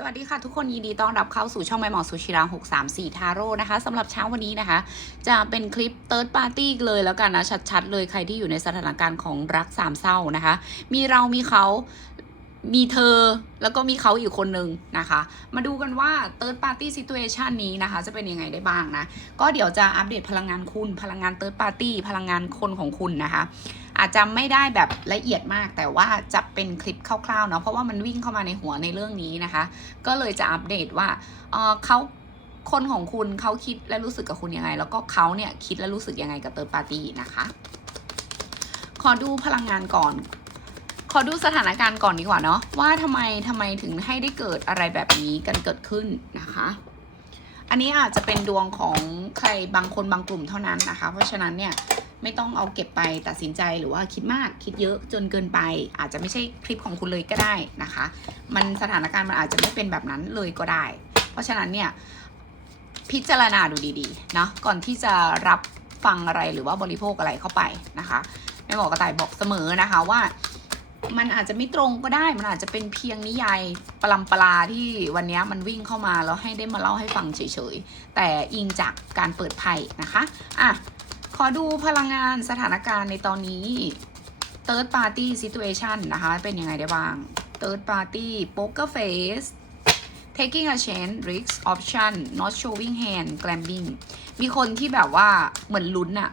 สวัสดีค่ะทุกคนยินดีต้อนรับเข้าสู่ช่องไมหมอสุชิรา634 ทาโร่นะคะสำหรับเช้าวันนี้นะคะ จะเป็นคลิปเติร์ดปาร์ตี้เลยแล้วกันนะ ชัดๆ เลยใครที่อยู่ในสถานการณ์ของรักสามเศร้านะคะ มีเรามีเขา มีเธอแล้วก็มีเขาอีกคนนึงนะคะ มาดูกันว่า Third Party Situation นี้นะคะ จะเป็นยังไงได้บ้างนะ ก็เดี๋ยวจะอัปเดตพลังงานคุณพลังงาน Third Party พลังงานคนของคุณนะคะ อาจจะไม่ได้แบบละเอียดมาก แต่ว่าจะเป็นคลิปคร่าวๆเนาะเพราะว่ามันวิ่งเข้ามาในหัวในเรื่องนี้นะคะ ก็เลยจะอัปเดตว่าเออเขาคนของคุณเขาคิดและรู้สึกกับคุณยังไง แล้วก็เขาเนี่ยคิดและรู้สึกยังไงกับ Third Party นะคะ ขอดูพลังงานก่อน อดูสถานการณ์ก่อนดีกว่าเนาะว่าทำไมทำไมถึงให้ได้เกิดอะไรแบบนี้กันเกิดขึ้นนะคะ อันนี้อาจจะเป็นดวงของใครบางคนบางกลุ่มเท่านั้นนะคะ เพราะฉะนั้นเนี่ยไม่ต้องเอาเก็บไปตัดสินใจหรือว่าคิดมากคิดเยอะจนเกินไป อาจจะไม่ใช่คลิปของคุณเลยก็ได้นะคะ มันสถานการณ์มันอาจจะไม่เป็นแบบนั้นเลยก็ได้ เพราะฉะนั้นเนี่ยพิจารณาดูดีๆเนาะก่อนที่จะรับฟังอะไรหรือว่าบริโภคอะไรเข้าไปนะคะแม่หมอกระต่ายบอกเสมอนะคะว่า มันอาจจะไม่ตรงก็ได้ มันอาจจะเป็นเพียงนิยายปลำปลาที่วันนี้มันวิ่งเข้ามาแล้วให้ได้มาเล่าให้ฟังเฉยๆ แต่อิงจากการเปิดไพ่นะคะอะขอดูพลังงานสถานการณ์ในตอนนี้ third party situation นะคะ เป็นยังไงได้บ้าง third party poker face taking a chance risk option not showing hand glamping มีคนที่แบบว่าเหมือนลุ้นอะ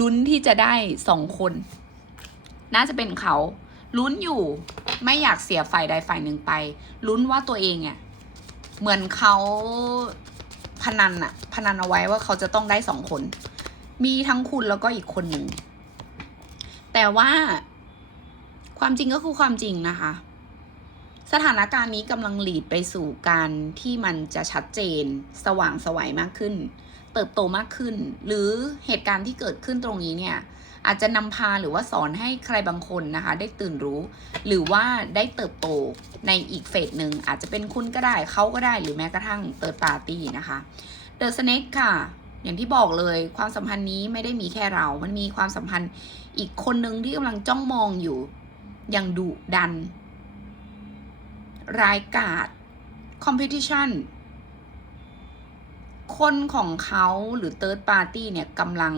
ลุ้นที่จะได้สองคน น่าจะเป็นเขา ลุ้นอยู่ไม่อยากเสียฝ่ายใดฝ่ายหนึ่งไป ลุ้นว่าตัวเองเนี่ยเหมือนเขาพนันอะพนันเอาไว้ว่าเขาจะต้องได้สองคน มีทั้งคุณแล้วก็อีกคนหนึ่ง แต่ว่าความจริงก็คือความจริงนะคะ สถานการณ์นี้กำลังหลีดไปสู่การที่มันจะชัดเจน สว่างสวัยมากขึ้น เติบโตมากขึ้น หรือเหตุการณ์ที่เกิดขึ้นตรงนี้เนี่ย อาจจะนำพาหรือว่าสอนให้ใครบางคนนะคะ ได้ตื่นรู้ หรือว่าได้เติบโตในอีกเฟสหนึ่งอาจจะเป็นคุณก็ได้เขาก็ได้หรือแม้กระทั่งเติร์ดปาร์ตี้นะคะเดอะสเน็กค่ะ อย่างที่บอกเลยความสัมพันธ์นี้ไม่ได้มีแค่เรา มันมีความสัมพันธ์อีกคนหนึ่งที่กำลังจ้องมองอยู่อย่างดุดัน รายกาด competition คนของเขาหรือ third party เนี่ยกำลัง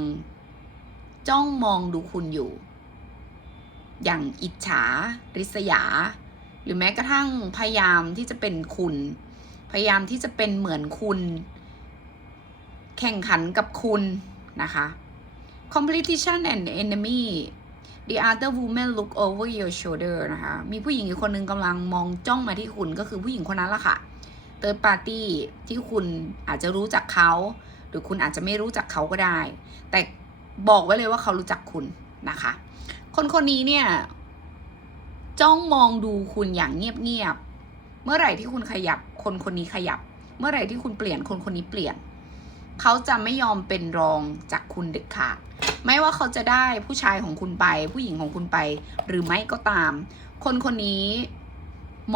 จ้องมองดูคุณอยู่ อย่างอิจฉา ริษยา หรือแม้กระทั่งพยายามที่จะเป็นคุณ พยายามที่จะเป็นเหมือนคุณ แข่งขันกับคุณนะคะ competition and enemy the other woman look over your shoulder นะคะ มีผู้หญิงอีกคนนึงกำลังมองจ้องมาที่คุณก็คือผู้หญิงคนนั้นละค่ะ third party ที่คุณอาจจะรู้จักเขา หรือคุณอาจจะไม่รู้จักเขาก็ได้ แต่ บอกไว้เลยว่าเขารู้จักคุณนะคะ คนคนนี้เนี่ย จ้องมองดูคุณอย่างเงียบๆ เมื่อไหร่ที่คุณขยับ คนคนนี้ขยับ เมื่อไหร่ที่คุณเปลี่ยนคนคนนี้เปลี่ยน เขาจะไม่ยอมเป็นรองจากคุณเด็ดขาดไม่ว่าเขาจะได้ผู้ชายของคุณไป ผู้หญิงของคุณไป หรือไม่ก็ตาม คนคนนี้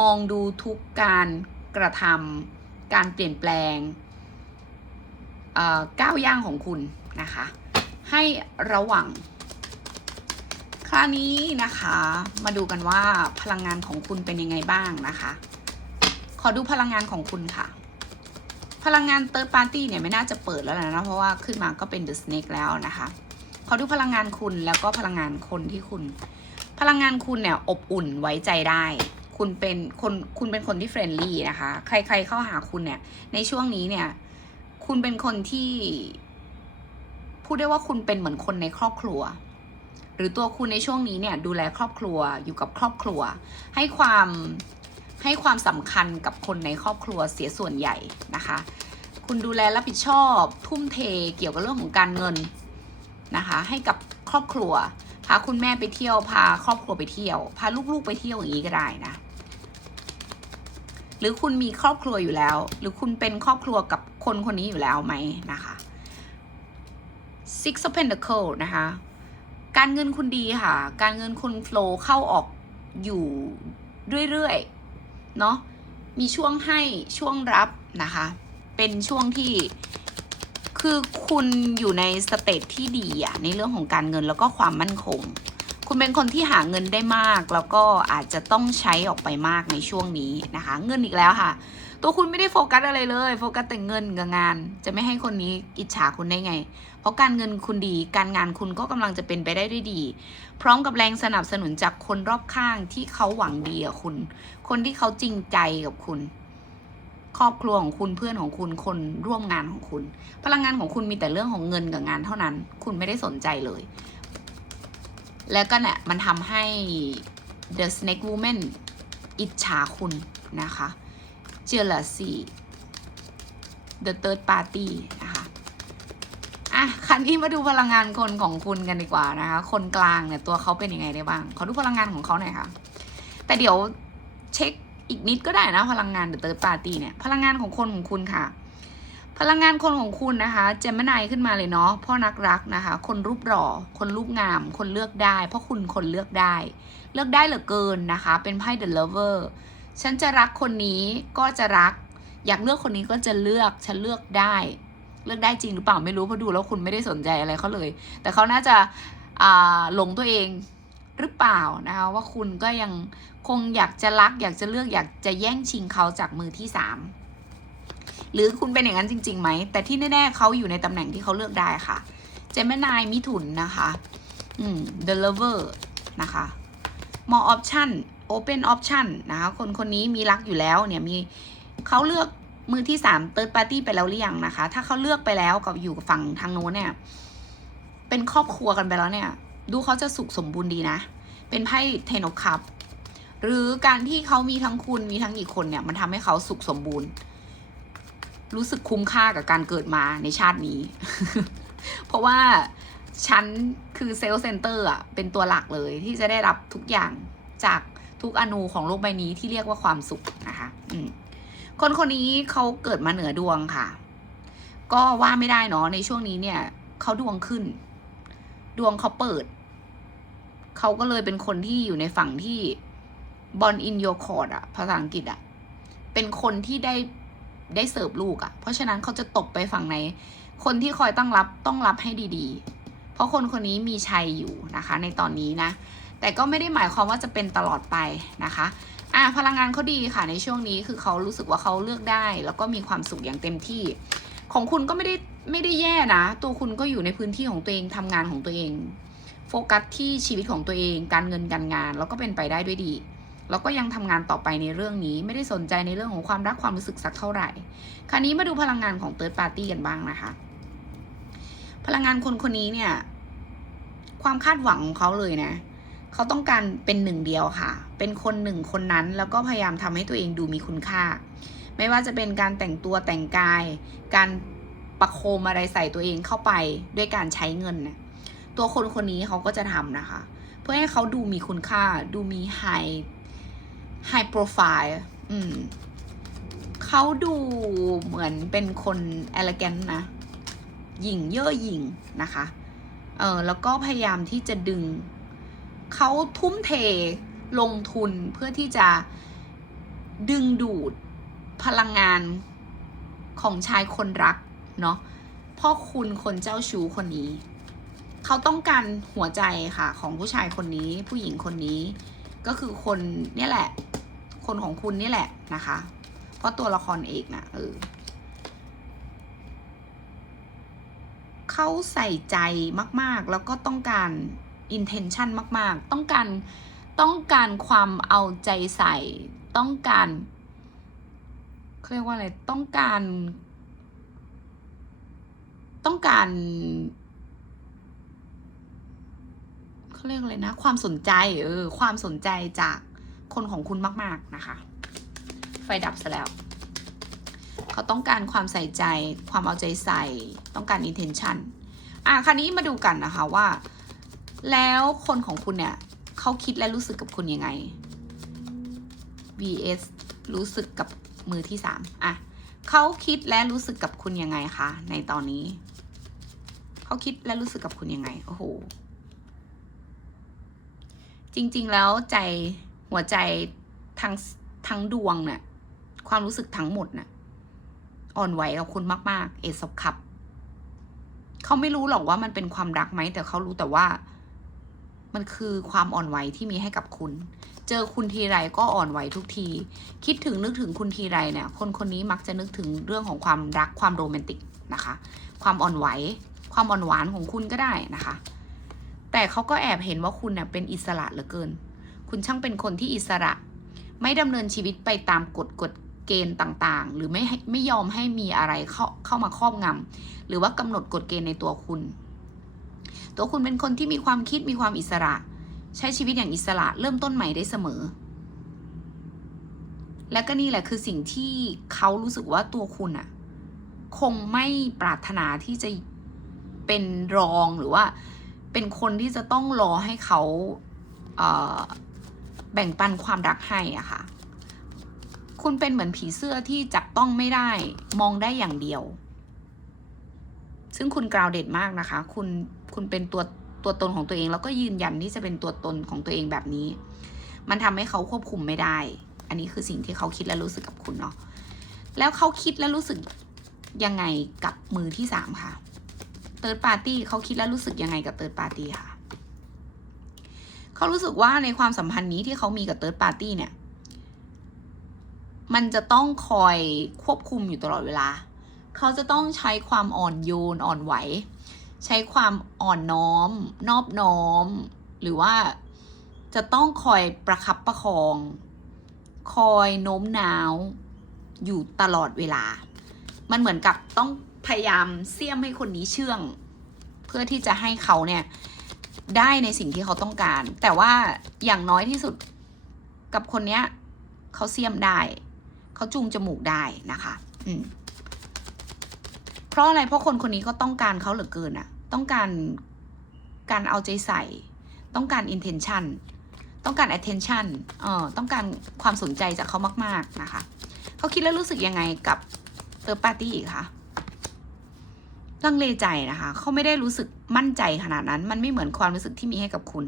มองดูทุกการกระทำการเปลี่ยนแปลงเอ่อก้าวย่างของคุณนะคะ ให้ระวัง คราวนี้นะคะ มาดูกันว่าพลังงานของคุณเป็นยังไงบ้างนะคะ ขอดูพลังงานของคุณค่ะ พลังงาน third party เนี่ยไม่น่าจะเปิดแล้วนะ เพราะว่าขึ้นมาก็เป็น the snake แล้วนะคะขอดูพลังงานคุณแล้วก็พลังงานคนที่คุณ พลังงานคุณเนี่ยอบอุ่นไว้ใจได้คุณเป็นคนคุณเป็นคนที่เฟรนลี่นะคะ ใครๆเข้าหาคุณเนี่ย ในช่วงนี้เนี่ย คุณเป็นคนที่ พูดได้ว่าคุณเป็นเหมือนคนในครอบครัว หรือตัวคุณในช่วงนี้เนี่ยดูแลครอบครัวอยู่กับครอบครัว ให้ความให้ความสำคัญกับคนในครอบครัวเสียส่วนใหญ่นะคะ คุณดูแลรับผิดชอบ ทุ่มเทเกี่ยวกับเรื่องของการเงินนะคะ ให้กับครอบครัว พาคุณแม่ไปเที่ยว พาครอบครัวไปเที่ยว พาลูกๆไปเที่ยวอย่างนี้ก็ได้นะ หรือคุณมีครอบครัวอยู่แล้ว หรือคุณเป็นครอบครัวกับคนคนนี้อยู่แล้วไหมนะคะ Six of Pentacle นะคะ การเงินคุณดีค่ะ การเงินคุณโฟล์เข้าออกอยู่เรื่อยๆ เนาะมีช่วงให้ช่วงรับนะคะ เป็นช่วงที่คือคุณอยู่ในสเตจที่ดีอะในเรื่องของการเงินแล้วก็ความมั่นคง คุณเป็นคนที่หาเงินได้มาก แล้วก็อาจจะต้องใช้ออกไปมากในช่วงนี้นะคะ เงินอีกแล้วค่ะ ตัวคุณไม่ได้โฟกัสอะไรเลย โฟกัสแต่เงินกับงาน จะไม่ให้คนนี้อิจฉาคุณได้ไง เพราะการเงินคุณดี การงานคุณก็กำลังจะเป็นไปได้ด้วยดี พร้อมกับแรงสนับสนุนจากคนรอบข้างที่เขาหวังดีกับคุณ คนที่เขาจริงใจกับคุณ ครอบครัวของคุณเพื่อนของคุณคนร่วมงานของคุณ พลังงานของคุณมีแต่เรื่องของเงินกับงานเท่านั้น คุณไม่ได้สนใจเลย แล้วก็เนี่ยมันทำให้ The Snake Woman อิจฉาคุณนะคะ jealousy the third party นะคะอะครั้นี้มาดูพลังงานคนของคุณกันดีกว่านะคะ คนกลางเนี่ยตัวเขาเป็นยังไงได้บ้าง ขอดูพลังงานของเขาหน่อยค่ะ แต่เดี๋ยวเช็คอีกนิดก็ได้นะพลังงาน the third party เนี่ยพลังงานของคนของคุณค่ะ พลังงานคนของคุณนะคะ เจมินายขึ้นมาเลยเนาะพ่อนักรักนะคะ คนรูปหล่อคนรูปงาม คนเลือกได้ เพราะคุณคนเลือกได้ เลือกได้เหลือเกินนะคะ เป็นไพ่ the lover ฉันจะรักคนนี้ก็จะรัก อยากเลือกคนนี้ก็จะเลือก ฉันเลือกได้ เลือกได้จริงหรือเปล่าไม่รู้เพราะดูแล้วคุณไม่ได้สนใจอะไรเขาเลย แต่เขาน่าจะหลงตัวเองหรือเปล่านะคะว่าคุณก็ยังคงอยากจะรัก อยากจะเลือกอยากจะแย่งชิงเขาจากมือที่สามหรือคุณเป็นอย่างนั้นจริงๆไหม แต่ที่แน่ๆเขาอยู่ในตำแหน่งที่เขาเลือกได้ค่ะ เจมินายมิถุนนะคะ อืม the lover นะคะ more option open option นะคะคนคนนี้มีรักอยู่แล้วเนี่ยมีเขาเลือกมือที่สาม third party ไปแล้วหรือยังนะคะ ถ้าเขาเลือกไปแล้วกับอยู่กับฝั่งทางโน้นเนี่ย เป็นครอบครัวกันไปแล้วเนี่ย ดูเขาจะสุขสมบูรณ์ดีนะ เป็นไพ่เทนอคัพหรือการที่เขามีทั้งคุณมีทั้งอีกคนเนี่ย มันทำให้เขาสุขสมบูรณ์ รู้สึกคุ้มค่ากับการเกิดมาในชาตินี้ เพราะว่าฉันคือเซลล์เซนเตอร์อะเป็นตัวหลักเลยที่จะได้รับทุกอย่างจาก ทุกอนูของโลกใบนี้ที่เรียกว่าความสุขนะคะคนคนนี้เขาเกิดมาเหนือดวงค่ะ ก็ว่าไม่ได้เนาะในช่วงนี้เนี่ยเขาดวงขึ้น ดวงเขาเปิด เขาก็เลยเป็นคนที่อยู่ในฝั่งที่บอลอินโยคอร์ดอะภาษาอังกฤษอะเป็นคนที่ได้ได้เสิร์ฟลูกอะเพราะฉะนั้นเขาจะตกไปฝั่งไหน คนที่คอยตั้งรับต้องรับให้ดีๆ เพราะคนคนนี้มีชัยอยู่นะคะ ในตอนนี้นะ แต่ก็ไม่ได้หมายความว่าจะเป็นตลอดไปนะคะอะพลังงานเขาดีค่ะในช่วงนี้คือเขารู้สึกว่าเขาเลือกได้ แล้วก็มีความสุขอย่างเต็มที่ ของคุณก็ไม่ได้ไม่ได้แย่นะ ตัวคุณก็อยู่ในพื้นที่ของตัวเองทำงานของตัวเอง โฟกัสที่ชีวิตของตัวเอง การเงินการงาน แล้วก็เป็นไปได้ด้วยดีแล้วก็ยังทำงานต่อไปในเรื่องนี้ ไม่ได้สนใจในเรื่องของความรักความรู้สึกสักเท่าไหร่ คราวนี้มาดูพลังงานของเติร์ดปาร์ตี้กันบ้างนะคะ พลังงานคนคนนี้เนี่ย ความคาดหวังของเขาเลยนะ เขาต้องการเป็นหนึ่งเดียวค่ะ เป็นคนหนึ่งคนนั้นแล้วก็พยายามทำให้ตัวเองดูมีคุณค่า ไม่ว่าจะเป็นการแต่งตัวแต่งกาย การประโคมอะไรใส่ตัวเองเข้าไปด้วยการใช้เงินนี่ยตัวคนคนนี้เขาก็จะทำนะคะ เพื่อให้เขาดูมีคุณค่า ดูมีไฮไฮโปรไฟล์อืมเขาดูเหมือนเป็นคนเอล g กนนะ หยิ่งเย่อหยิ่งนะคะ เออแล้วก็พยายามที่จะดึง เขาทุ่มเทลงทุนเพื่อที่จะดึงดูดพลังงานของชายคนรักเนาะพ่อคุณคนเจ้าชู้คนนี้ เขาต้องการหัวใจค่ะของผู้ชายคนนี้ผู้หญิงคนนี้ ก็คือคนนี่แหละ คนของคุณนี่แหละนะคะ เพราะตัวละครเอกนะเออเขาใส่ใจมาก ๆ แล้วก็ต้องการ intention มากๆ ต้องการต้องการความเอาใจใส่ ต้องการเขาเรียกว่าอะไร ต้องการ ต้องการเขาเรียกอะไรนะ ความสนใจเออความสนใจจากคนของคุณมาก ๆ นะคะ ไฟดับซะแล้ว เขาต้องการความใส่ใจ ความเอาใจใส่ ต้องการ intention อะ คราวนี้มาดูกันนะคะว่า แล้วคนของคุณเนี่ยเขาคิดและรู้สึกกับคุณยังไง vs รู้สึกกับมือที่สามอะเขาคิดและรู้สึกกับคุณยังไงคะในตอนนี้เขาคิดและรู้สึกกับคุณยังไงโอ้โหจริง ๆ แล้วใจหัวใจทั้งทั้งดวงเนี่ยความรู้สึกทั้งหมดน่ะอ่อนไหวกับคุณมาก ๆ เอซบคับเขาไม่รู้หรอกว่ามันเป็นความรักไหมแต่เขารู้แต่ว่า มันคือความอ่อนไหวที่มีให้กับคุณ เจอคุณทีไรก็อ่อนไหวทุกที คิดถึงนึกถึงคุณทีไรเนี่ย คนคนนี้มักจะนึกถึงเรื่องของความรักความโรแมนติกนะคะ ความอ่อนไหว ความอ่อนหวานของคุณก็ได้นะคะ แต่เขาก็แอบเห็นว่าคุณเน่ยเป็นอิสระเหลือเกิน คุณช่างเป็นคนที่อิสระ ไม่ดำเนินชีวิตไปตามกฎกฎเกณฑ์ต่างๆ หรือไม่ไม่ยอมให้มีอะไรเข้าเข้ามาครอบงำหรือว่ากำหนดกฎเกณฑ์ในตัวคุณ ตัวคุณเป็นคนที่มีความคิดมีความอิสระ ใช้ชีวิตอย่างอิสระเริ่มต้นใหม่ได้เสมอ และก็นี่แหละคือสิ่งที่เขารู้สึกว่าตัวคุณอะคงไม่ปรารถนาที่จะเป็นรองหรือว่า เป็นคนที่จะต้องรอให้เขาเแบ่งปันความรักให้อะค่ะ คุณเป็นเหมือนผีเสื้อที่จับต้องไม่ได้มองได้อย่างเดียว ซึ่งคุณกราวเด็ดมากนะคะ คุณ คุณเป็นตัวตัวตนของตัวเอง แล้วก็ยืนยันที่จะเป็นตัวตนของตัวเองแบบนี้ มันทำให้เขาควบคุมไม่ได้ อันนี้คือสิ่งที่เขาคิดและรู้สึกกับคุณเนาะแล้วเขาคิดและรู้สึกยังไงกับมือที่สามค่ะเติร์ดปาร์ตี้เขาคิดและรู้สึกยังไงกับเติร์ดปาร์ตี้ค่ะเขารู้สึกว่าในความสัมพันธ์นี้ที่เขามีกับเติร์ดปาร์ตี้เนี่ย มันจะต้องคอยควบคุมอยู่ตลอดเวลา เขาจะต้องใช้ความอ่อนโยนอ่อนไหว ใช้ความอ่อนน้อม นอบน้อม หรือว่าจะต้องคอยประคับประคอง คอยโน้มน้าว อยู่ตลอดเวลา มันเหมือนกับต้องพยายามเสี่ยมให้คนนี้เชื่อง เพื่อที่จะให้เขาเนี่ยได้ในสิ่งที่เขาต้องการ แต่ว่าอย่างน้อยที่สุดกับคนเนี้ยเขาเสี่ยมได้ เขาจูงจมูกได้นะคะ อืม ราะอะไรเพราะคนคนนี้ก็ต้องการเขาเหลือเกินอะต้องการการเอาใจใส่ ต้องการ intention ต้องการ attention เอ่อต้องการความสนใจจากเขามาก ๆ นะคะ เขาคิดแล้วรู้สึกยังไงกับเตอร์ปาร์ตี้อีกคะ ลังเลใจนะคะ เขาไม่ได้รู้สึกมั่นใจขนาดนั้น มันไม่เหมือนความรู้สึกที่มีให้กับคุณ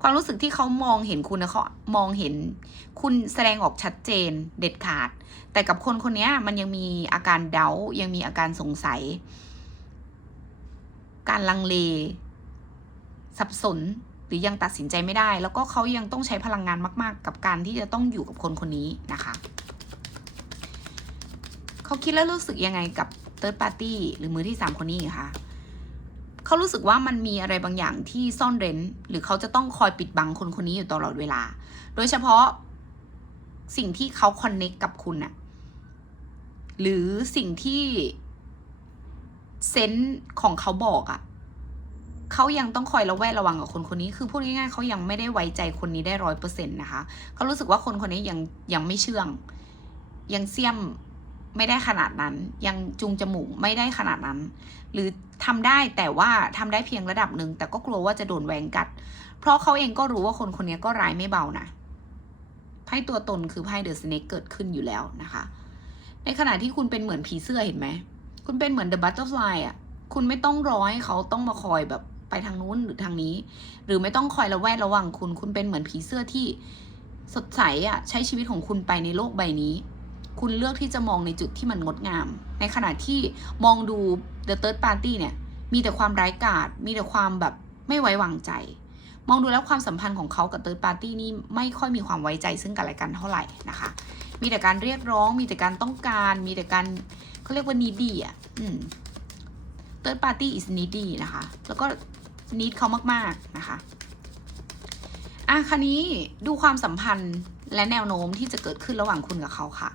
ความรู้สึกที่เขามองเห็นคุณนะเขามองเห็นคุณแสดงออกชัดเจนเด็ดขาด แต่กับคนคนนี้มันยังมีอาการเดายังมีอาการสงสัย การลังเล สับสนหรือยังตัดสินใจไม่ได้ แล้วก็เขายังต้องใช้พลังงานมาก ๆ กับการที่จะต้องอยู่กับคนคนนี้นะคะ เขาคิดแล้วรู้สึกยังไงกับ เติร์ดปาร์ตี้หรือมือที่สามคนนี้คะเขารู้สึกว่ามันมีอะไรบางอย่างที่ซ่อนเร้น หรือเขาจะต้องคอยปิดบังคนคนนี้อยู่ตลอดเวลา โดยเฉพาะสิ่งที่เขาคอนเน็กกับคุณน่ะหรือสิ่งที่เซนส์ของเขาบอกอะ่ะเขายังต้องคอยระแวดระวังกับคนคนนี้ คือพูดง่ายๆเขายังไม่ได้ไว้ใจคนนี้ได้ร้อยเปอร์เซ็นต์นะคะ เขารู้สึกว่าคนคนนี้ยังยังไม่เชื่อง ยังเสี่ยม ไม่ได้ขนาดนั้น ยังจูงจมูกไม่ได้ขนาดนั้น หรือทำได้แต่ว่าทำได้เพียงระดับหนึ่งแต่ก็กลัวว่าจะโดนแหวงกัด เพราะเขาเองก็รู้ว่าคนคนนี้ก็ร้ายไม่เบานะไพ่ตัวตนคือไพ่เดอะสเนกเกิดขึ้นอยู่แล้วนะคะ ในขณะที่คุณเป็นเหมือนผีเสื้อเห็นไหม คุณเป็นเหมือนเดอะบัตเตอร์ฟลายอะ คุณไม่ต้องรอให้เขาต้องมาคอยแบบไปทางนู้นหรือทางนี้ หรือไม่ต้องคอยระแวดระวังคุณ คุณเป็นเหมือนผีเสื้อที่สดใสอะ ใช้ชีวิตของคุณไปในโลกใบนี้ คุณเลือกที่จะมองในจุดที่มันงดงาม ในขณะที่มองดู The Third Party เนี่ย มีแต่ความร้ายกาศมีแต่ความแบบไม่ไว้วางใจ มองดูแล้วความสัมพันธ์ของเขากับ Third Party นี่ไม่ค่อยมีความไว้ใจซึ่งกันและกันเท่าไหร่นะคะ มีแต่การเรียกร้อง มีแต่การต้องการ มีแต่การเขาเรียกว่า needy อะอืม Third Party is needy นะคะ แล้วก็ need เขามากๆนะคะอะคันนี้ดูความสัมพันธ์และแนวโน้มที่จะเกิดขึ้นระหว่างคุณกับเขาค่ะ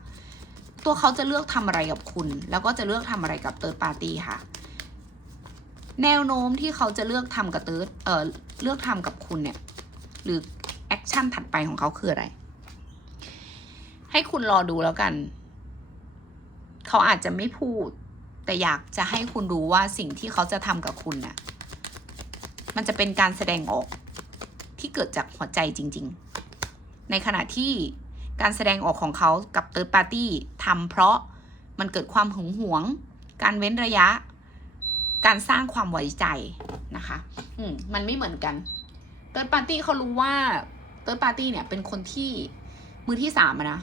ตัวเขาจะเลือกทำอะไรกับคุณ แล้วก็จะเลือกทำอะไรกับ Third Party ค่ะ แนวโน้มที่เขาจะเลือกทำกับเติร์ดเอ่อเลือกทำกับคุณเนี่ย หรือแอคชั่นถัดไปของเขาคืออะไร ให้คุณรอดูแล้วกัน เขาอาจจะไม่พูด แต่อยากจะให้คุณรู้ว่าสิ่งที่เขาจะทำกับคุณน่ะ มันจะเป็นการแสดงออกที่เกิดจากหัวใจจริง ๆ ในขณะที่ การแสดงออกของเขากับเติร์ดปาร์ตี้ทำเพราะมันเกิดความหึงหวง การเว้นระยะ การสร้างความไว้ใจนะคะ อืมมันไม่เหมือนกันเติร์ดปาร์ตี้เขารู้ว่าเติร์ดปาร์ตี้เนี่ยเป็นคนที่มือที่สามนะ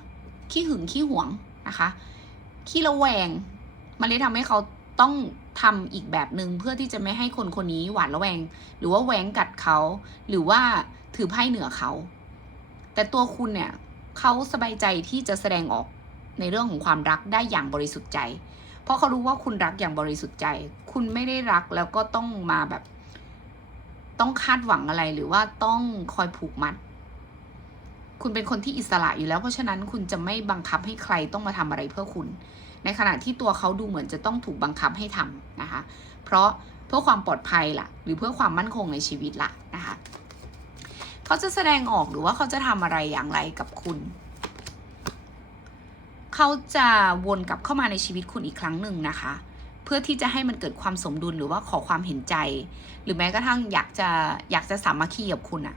ขี้หึงขี้หวงนะคะขี้ระแวง มันเลยทำให้เขาต้องทำอีกแบบหนึ่งเพื่อที่จะไม่ให้คนคนนี้หวาดระแวง หรือว่าแหวงกัดเขา หรือว่าถือไพ่เหนือเขา แต่ตัวคุณเนี่ย เขาสบายใจที่จะแสดงออกในเรื่องของความรักได้อย่างบริสุทธิ์ใจ เพราะเขารู้ว่าคุณรักอย่างบริสุทธิ์ใจ คุณไม่ได้รักแล้วก็ต้องมาแบบ ต้องคาดหวังอะไรหรือว่าต้องคอยผูกมัด คุณเป็นคนที่อิสระอยู่แล้ว เพราะฉะนั้นคุณจะไม่บังคับให้ใครต้องมาทำอะไรเพื่อคุณ ในขณะที่ตัวเขาดูเหมือนจะต้องถูกบังคับให้ทำนะคะ เพราะเพื่อความปลอดภัยล่ะ หรือเพื่อความมั่นคงในชีวิตล่ะนะคะ เขาจะแสดงออกหรือว่าเขาจะทำอะไรอย่างไรกับคุณ เขาจะวนกลับเข้ามาในชีวิตคุณอีกครั้งหนึ่งนะคะ เพื่อที่จะให้มันเกิดความสมดุลหรือว่าขอความเห็นใจ หรือแม้กระทั่งอยากจะอยากจะสามัคคีกับคุณอะ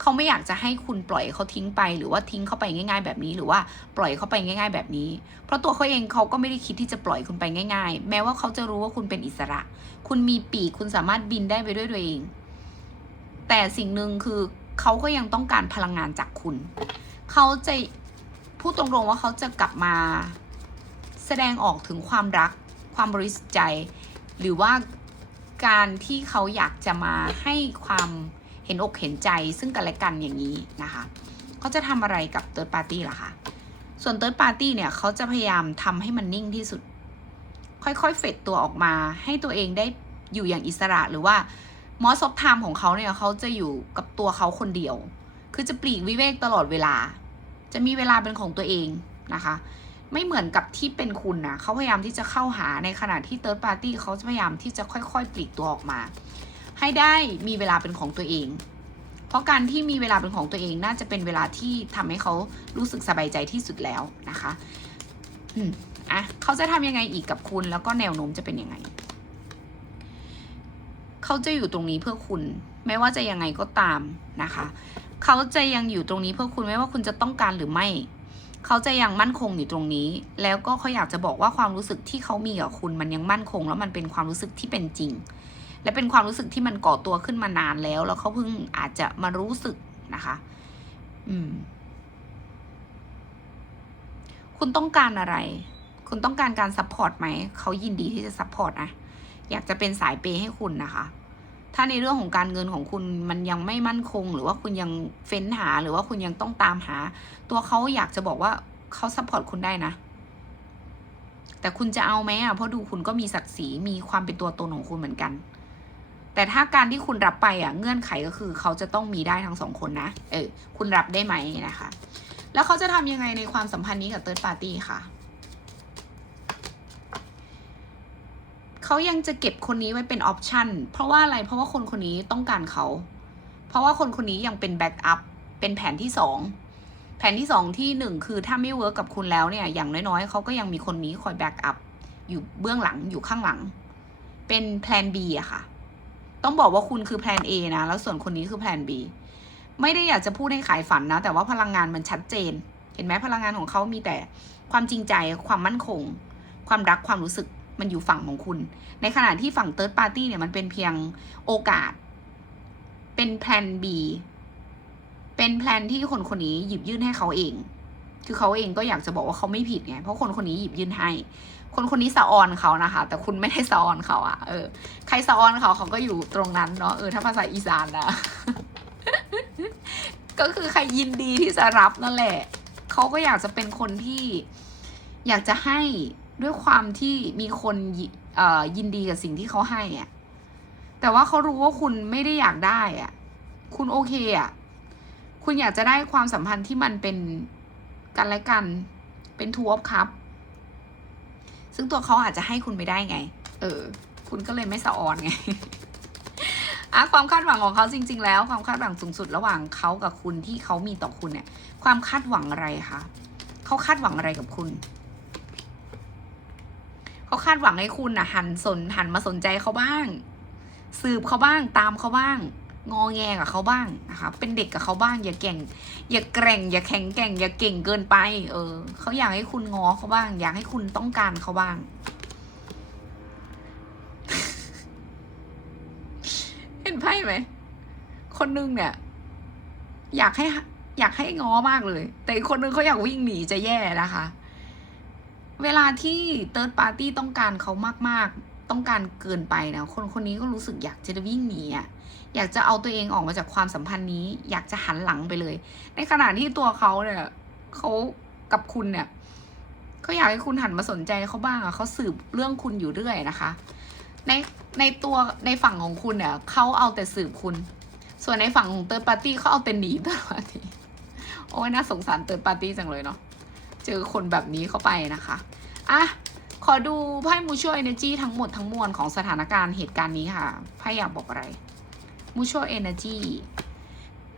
เขาไม่อยากจะให้คุณปล่อยเขาทิ้งไป หรือว่าทิ้งเขาไปง่าย ๆ แบบนี้ หรือว่าปล่อยเขาไปง่าย ๆ แบบนี้ เพราะตัวเขาเองเขาก็ไม่ได้คิดที่จะปล่อยคุณไปง่าย ๆ แม้ว่าเขาจะรู้ว่าคุณเป็นอิสระ คุณมีปีกคุณสามารถบินได้ไปด้วยตัวเอง แต่สิ่งหนึ่งคือ เขาก็ยังต้องการพลังงานจากคุณ เขาจะพูดตรงๆว่าเขาจะกลับมาแสดงออกถึงความรัก ความบริสุทธิ์ใจ หรือว่าการที่เขาอยากจะมาให้ความเห็นอกเห็นใจซึ่งกันและกันอย่างนี้นะคะเขาจะทำอะไรกับเติร์ดปาร์ตี้ล่ะคะส่วนเติร์ดปาร์ตี้เนี่ยเขาจะพยายามทำให้มันนิ่งที่สุด ค่อยๆเฟดตัวออกมาให้ตัวเองได้อยู่อย่างอิสระหรือว่า มอสซอฟไทม์ของเขาเนี่ยเขาจะอยู่กับตัวเขาคนเดียว คือจะปลีกวิเวกตลอดเวลา จะมีเวลาเป็นของตัวเองนะคะ ไม่เหมือนกับที่เป็นคุณนะเขาพยายามที่จะเข้าหาในขณะที่เติร์ดปาร์ตี้เขาจะพยายามที่จะค่อยๆ ปลีกตัวออกมา ให้ได้มีเวลาเป็นของตัวเอง เพราะการที่มีเวลาเป็นของตัวเองน่าจะเป็นเวลาที่ทำให้เขารู้สึกสบายใจที่สุดแล้วนะคะ อืมอะเขาจะทำยังไงอีกกับคุณแล้วก็แนวโน้มจะเป็นยังไง เขาจะอยู่ตรงนี้เพื่อคุณ ไม่ว่าจะยังไงก็ตามนะคะ เขาจะยังอยู่ตรงนี้เพื่อคุณไม่ว่าคุณจะต้องการหรือไม่ เขาจะยังมั่นคงอยู่ตรงนี้ แล้วก็เขาอยากจะบอกว่าความรู้สึกที่เขามีกับคุณมันยังมั่นคง แล้วมันเป็นความรู้สึกที่เป็นจริง และเป็นความรู้สึกที่มันก่อตัวขึ้นมานานแล้ว แล้วเขาเพิ่งอาจจะมารู้สึกนะคะ อืม คุณต้องการอะไร คุณต้องการการซัพพอร์ตไหม เขายินดีที่จะซัพพอร์ตนะ อยากจะเป็นสายเปย์ให้คุณนะคะ ถ้าในเรื่องของการเงินของคุณมันยังไม่มั่นคง หรือว่าคุณยังเฟ้นหาหรือว่าคุณยังต้องตามหา ตัวเขาอยากจะบอกว่าเขาซัพพอร์ตคุณได้นะ แต่คุณจะเอาไหมอะเพราะดูคุณก็มีศักดิ์ศรีมีความเป็นตัวตนของคุณเหมือนกัน แต่ถ้าการที่คุณรับไปอะเงื่อนไขก็คือ เขาจะต้องมีได้ทั้งสองคนนะ เออ คุณรับได้ไหมนะคะ แล้วเขาจะทำยังไงในความสัมพันธ์นี้กับเติร์ดปาร์ตี้ค่ะ เขายังจะเก็บคนนี้ไว้เป็นออปชันเพราะว่าอะไรเพราะว่าคนคนนี้ต้องการเขา เพราะว่าคนคนนี้ยังเป็นแบ็กอัพเป็นแผนที่สองแผนที่สองที่หนึ่งคือถ้าไม่เวิร์กกับคุณแล้วเนี่ยอย่างน้อยๆเขาก็ยังมีคนนี้คอยแบ็กอัพอยู่เบื้องหลังอยู่ข้างหลัง เป็นแพลน B อะค่ะ ต้องบอกว่าคุณคือแพลน A นะ แล้วส่วนคนนี้คือแพลน B ไม่ได้อยากจะพูดให้ขายฝันนะ แต่ว่าพลังงานมันชัดเจน เห็นไหมพลังงานของเขามีแต่ความจริงใจความมั่นคง ความรักความรู้สึก มันอยู่ฝั่งของคุณ ในขณะที่ฝั่ง Third Party เนี่ยมันเป็นเพียงโอกาส เป็นแพลน B เป็นแพลนที่คนคนนี้หยิบยื่นให้เขาเอง คือเขาเองก็อยากจะบอกว่าเขาไม่ผิดไง เพราะคนคนนี้หยิบยื่นให้ คนคนนี้สะออนเขานะคะ แต่คุณไม่ได้สะออนเขาอะเออ ใครสะออนเขาเขาก็อยู่ตรงนั้นเนาะ เออ ถ้าภาษาอีสานนะ ก็คือใครยินดีที่จะรับนั่นแหละ เขาก็อยากจะเป็นคนที่อยากจะให้ ด้วยความที่มีคนยินดีกับสิ่งที่เขาให้อะแต่ว่าเขารู้ว่าคุณไม่ได้อยากได้อะคุณโอเคอะคุณอยากจะได้ความสัมพันธ์ที่มันเป็นกันและกัน เป็นทูออฟคัพซึ่งตัวเขาอาจจะให้คุณไม่ได้ไง เออ คุณก็เลยไม่สะออนไงอะความคาดหวังของเขาจริง ๆ แล้วความคาดหวังสูงสุดระหว่างเขากับคุณที่เขามีต่อคุณเนี่ย ความคาดหวังอะไรคะเขาคาดหวังอะไรกับคุณ เขาคาดหวังให้คุณนะหันสนหันมาสนใจเขาบ้าง สืบเขาบ้างตามเขาบ้าง งอแงกับเขาบ้างนะคะเป็นเด็กกับเขาบ้าง อย่าเก่ง อย่าแกร่ง อย่าแข็งแกร่ง อย่าเก่งเกินไป เออเขาอยากให้คุณงอเขาบ้าง อยากให้คุณต้องการเขาบ้างเห็นไพ่ไหมคนนึงเนี่ย อยากให้อยากให้ง้อมากเลย แต่อีกคนนึงเขาอยากวิ่งหนีจะแย่นะคะ เวลาที่เติร์ดปาร์ตี้ต้องการเขามาก ๆ ต้องการเกินไปนะ คนคนนี้ก็รู้สึกอยากจะวิ่งหนีอะ อยากจะเอาตัวเองออกมาจากความสัมพันธ์นี้ อยากจะหันหลังไปเลย ในขณะที่ตัวเขาเนี่ยเขากับคุณเนี่ยเขาอยากให้คุณหันมาสนใจเขาบ้างอะเขาสืบเรื่องคุณอยู่เรื่อยนะคะ ในในตัวในฝั่งของคุณเนี่ยเขาเอาแต่สืบคุณ ส่วนในฝั่งของเติร์ดปาร์ตี้เขาเอาแต่หนีตลอดทีโอ้ยน่าสงสารเติร์ดปาร์ตี้จังเลยเนาะ เจอคนแบบนี้เข้าไปนะคะอะขอดูไพ่มูชัวเอเนจีทั้งหมดทั้งมวลของสถานการณ์เหตุการณ์นี้ค่ะไพ่อยากบอกอะไรมูชัวเอเนจี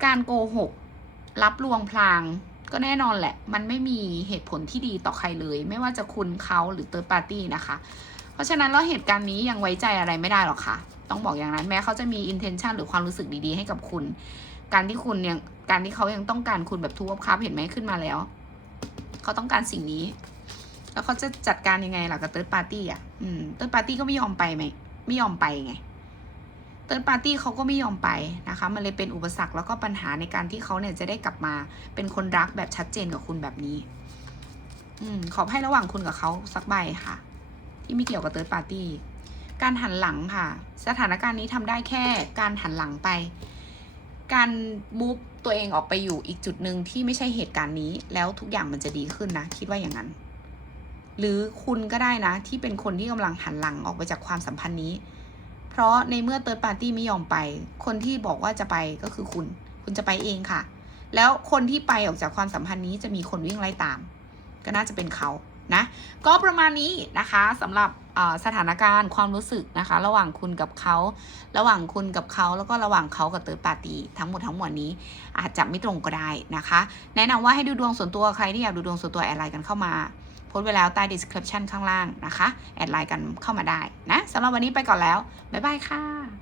การโกหก รับลวงพลางก็แน่นอนแหละ มันไม่มีเหตุผลที่ดีต่อใครเลย ไม่ว่าจะคุณเขาหรือเติร์ปาร์ตี้นะคะ เพราะฉะนั้นแล้วเหตุการณ์นี้ยังไว้ใจอะไรไม่ได้หรอกค่ะ ต้องบอกอย่างนั้น แม้เขาจะมี intention หรือความรู้สึกดีๆให้กับคุณ การที่คุณยังการที่เขายังต้องการคุณแบบทุบครับเห็นไหมขึ้นมาแล้ว เขาต้องการสิ่งนี้ แล้วเขาจะจัดการยังไงล่ะกับเติร์ดปาร์ตี้อะอืมเติร์ดปาร์ตี้ก็ไม่ยอมไปไหมไม่ยอมไปไงเติร์ดปาร์ตี้เขาก็ไม่ยอมไปนะคะ มันเลยเป็นอุปสรรคแล้วก็ปัญหาในการที่เขาเนี่ยจะได้กลับมาเป็นคนรักแบบชัดเจนกับคุณแบบนี้ อืมขอให้ระหว่างคุณกับเขาสักใบค่ะ ที่ไม่เกี่ยวกับเติร์ดปาร์ตี้การหันหลังค่ะ สถานการณ์นี้ทำได้แค่การหันหลังไป การมูฟ ตัวเองออกไปอยู่อีกจุดหนึ่งที่ไม่ใช่เหตุการณ์นี้ แล้วทุกอย่างมันจะดีขึ้นนะ คิดว่าอย่างนั้น หรือคุณก็ได้นะ ที่เป็นคนที่กำลังหันหลังออกไปจากความสัมพันธ์นี้ เพราะในเมื่อเติร์ดปาร์ตี้ไม่ยอมไป คนที่บอกว่าจะไปก็คือคุณ คุณจะไปเองค่ะ แล้วคนที่ไปออกจากความสัมพันธ์นี้จะมีคนวิ่งไล่ตาม ก็น่าจะเป็นเขา นะก็ประมาณนี้นะคะสำหรับสถานการณ์ความรู้สึกนะคะ ระหว่างคุณกับเขา ระหว่างคุณกับเขาแล้วก็ระหว่างเขากับเติร์ดปาร์ตี้ทั้งหมดทั้งมวลนี้ อาจจะไม่ตรงก็ได้นะคะ แนะนำว่าให้ดูดวงส่วนตัวใครที่อยากดูดวงส่วนตัวแอดไลน์กันเข้ามาโพสไว้แล้วใต้ description ข้างล่างนะคะ แอดไลน์กันเข้ามาได้นะสำหรับวันนี้ไปก่อนแล้ว บ๊ายบายค่ะ